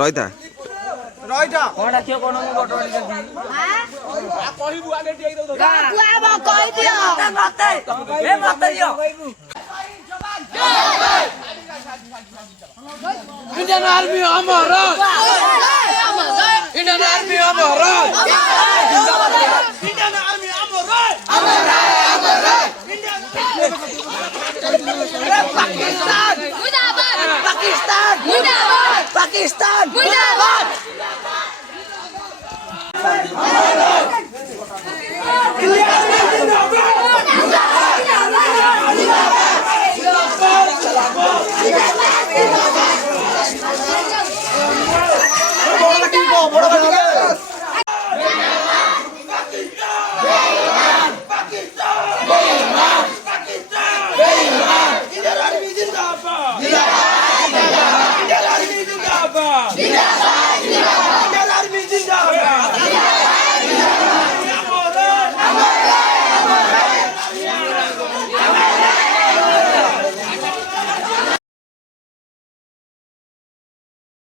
ରହିଥା ରହିଥା କଣ ଡାକିବ କଣ ମୁଁ ବଟବଟି ଜଲ୍ଦି କହିବୁ ଆଗେ ଟିକେ ଦଉ Indian Army ଆମର Indian Army ଆମର Indian Army ଆମର Pakistan! Pakistan! Pakistan! Pakistan!